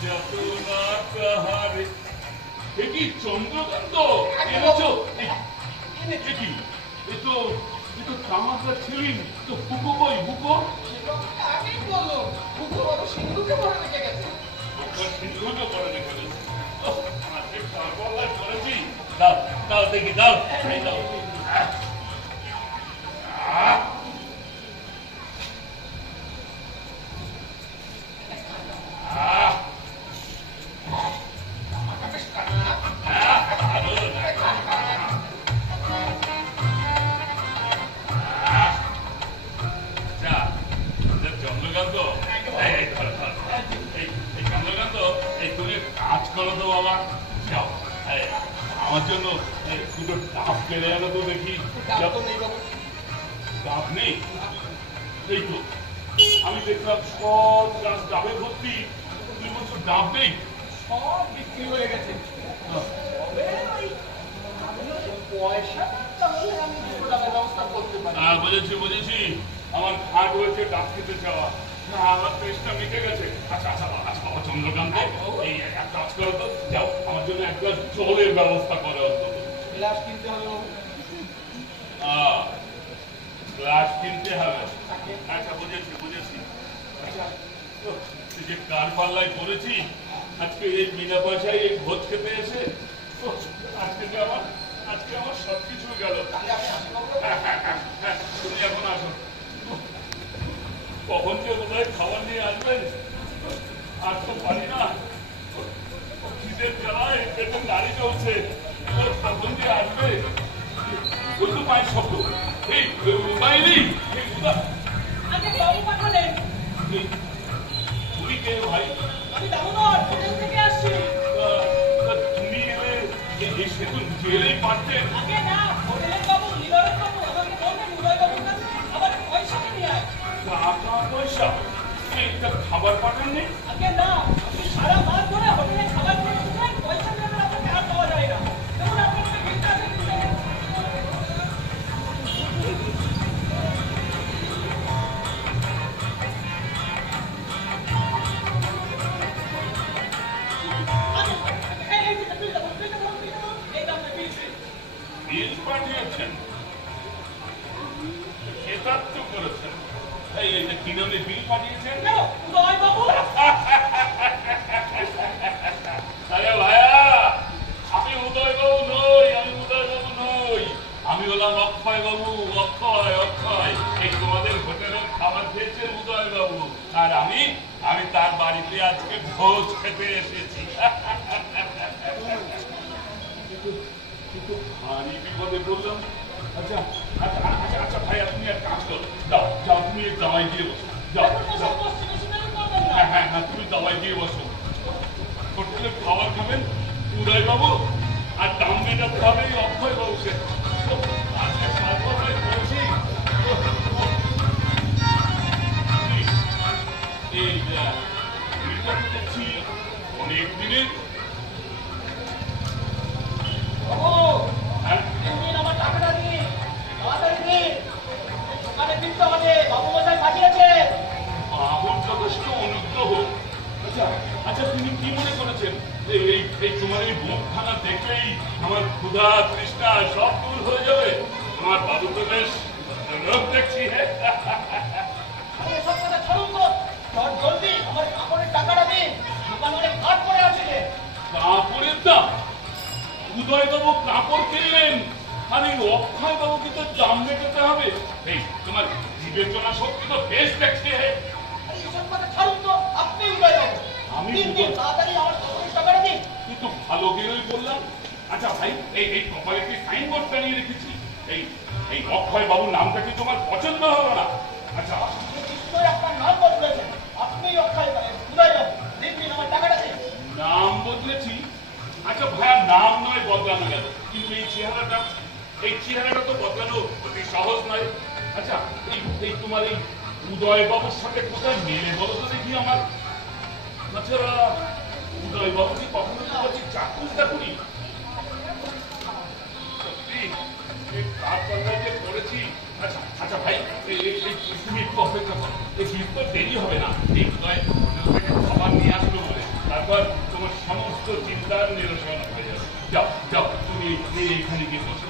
যত না কাহারে এ কি চন্দ্রকান্ত এনেছো এ কি এ তো তামাশা ছিলেন তো বুকো কই বুকো আগেই বললো বুকো বড় সিন্ধুকে ভরে রেখে গেছে সিন্ধুকে পরে রেখে গেছে আজকে সর্বলাই করেছি দাও দাও দেখি দাও এই দাও চন্দ্রকান্ত এই চন্দ্রকান্ত এই তুমি কাজ করো তো বাবা যাও আমার জন্য দুটো ডাব কেড়ে আনো তো দেখি ডাব নেই এই তো আমি দেখলাম সব গাছ ডাবে ভর্তি তুমি বলছো ডাব নেই সব বিক্রি হয়ে গেছে পয়সা তাহলে আমি দুটো টাকার ব্যবস্থা করতে পারি বুঝেছি বুঝেছি আমার খাট হয়েছে ডাব খেতে চাওয়া না আমার পেশটা মিটে গেছে আচ্ছা আচ্ছা আচ্ছা বাবা চন্দ্রকান্ত এই এক কাজ করো তো যাও আমার জন্য এক গ্লাস জলের ব্যবস্থা করো অন্তত গ্লাস কিনতে হবে গ্লাস কিনতে হবে আচ্ছা বুঝেছি বুঝেছি আচ্ছা যে কার পাল্লায় পড়েছি আজকে এই বিনা পয়সায় এই ভোজ খেতে এসে আজকে আমার সবকিছু গেল তুমি এখন আসো কখন যে বোধহয় খাবার নিয়ে আসবেন আর তো পারি না খিদের জ্বালায় পেটে নাড়ি চলছে কখন যে আসবে বন্ধু পায়ের শব্দ এই বাইরে তুমি কে ভাই তুমি এলে এই সেতু জেলেই পারতেন টাকা পয়সা এইটা খাবার পাঠাননি সারা মাস ধরে হোটেলে খাবার খেয়ে পয়সা দেবেন আপনাকে আর পাওয়া যায় না যেমন আপনাকে বিলটা বিল পাঠিয়েছেন খেতার্থ করেছেন এই যে কিরণে বিল পাঠিয়েছেন আরে ভাইয়া আমি উদয়বাবু নই আমি হলাম অক্ষয় বাবু অক্ষয় এই তোমাদের হোটেলের খাবার খেয়েছেন উদয়বাবু আর আমি তার বাড়িতে আজকে ভোজ খেতে এসেছি কিন্তু ভারী বিপদে পড়লাম আচ্ছা আচ্ছা আচ্ছা আচ্ছা ভাই আপনি এক কাজ করো যাও তুমি দাওয়াই দিয়ে বসো যাও হ্যাঁ তুমি দাওয়াই দিয়ে বসো হোটেলে খাবার খাবেন উদয় বাবু আর দাম মেটাতে হবে এই অক্ষয় বাবুকে আজকে সর্বদাই বলছি এই দেখছি অনেক দিনের আমার টাকাটা দিন তাড়াতাড়ি দিন দোকানে দিতে হবে বাবু মশাই পাঠিয়েছে বাবুর যথেষ্ট অনুগ্রহ আচ্ছা আচ্ছা তুমি কি মনে করেছেন এই তোমার এই মুখখানা দেখলেই আমার ক্ষুধা তৃষ্ণা সব দূর হয়ে যাবে আমার বাবু তো বেশ লোক দেখছি এসব কথা ছাড়ুন তো জলদি আমার কাপড়ের টাকাটা দিন দোকানে অনেক ঘাট পড়ে আছে কাপড়ের দাম উদয়বাবু কাপড় কিনলেন আর এই অক্ষয় বাবুকে তো দাম মেটাতে হবে এই তোমার বিবেচনা শক্তি তো বেশ দেখছে এসব কথা ছাড়ুন তো আপনি উদয় যাবো আমি তাড়াতাড়ি আমার কাপড়ের টাকাটা দিন কিন্তু ভালো গেলেই বললাম আচ্ছা ভাই এই কপালে কি সাইনবোর্ড টানিয়ে রেখেছি এই অক্ষয় বাবুর নামটা কি তোমার পছন্দ হলো না আচ্ছা নিশ্চয়ই আপনার নাম বদলেছেন আপনি অক্ষয় উদয় যাবো দিন আমার টাকাটা দিন নাম বদলেছি আচ্ছা ভাইয়া নাম নয় বদলানো গেল কিন্তু এই চেহারাটা তো বদলানো অতি সহজ নয় আচ্ছা এই তোমার এই উদয় বাবুর সাথে কোথায় মেলে বলো তো দেখি আমার আচ্ছা উদয় বাবু কি কখনো বলছি চাকুর চাকুরি সত্যি কার পাল্লায় যে পড়েছি আচ্ছা আচ্ছা ভাই তুমি একটু অপেক্ষা করো এই তো দেরি হবে না এই উদয় খাবার নিয়ে আসলো বলে তারপর সমস্ত চিন্তার নিরসন হয়ে যাবে। যাও যাও তুমি এখানে গিয়ে বসো।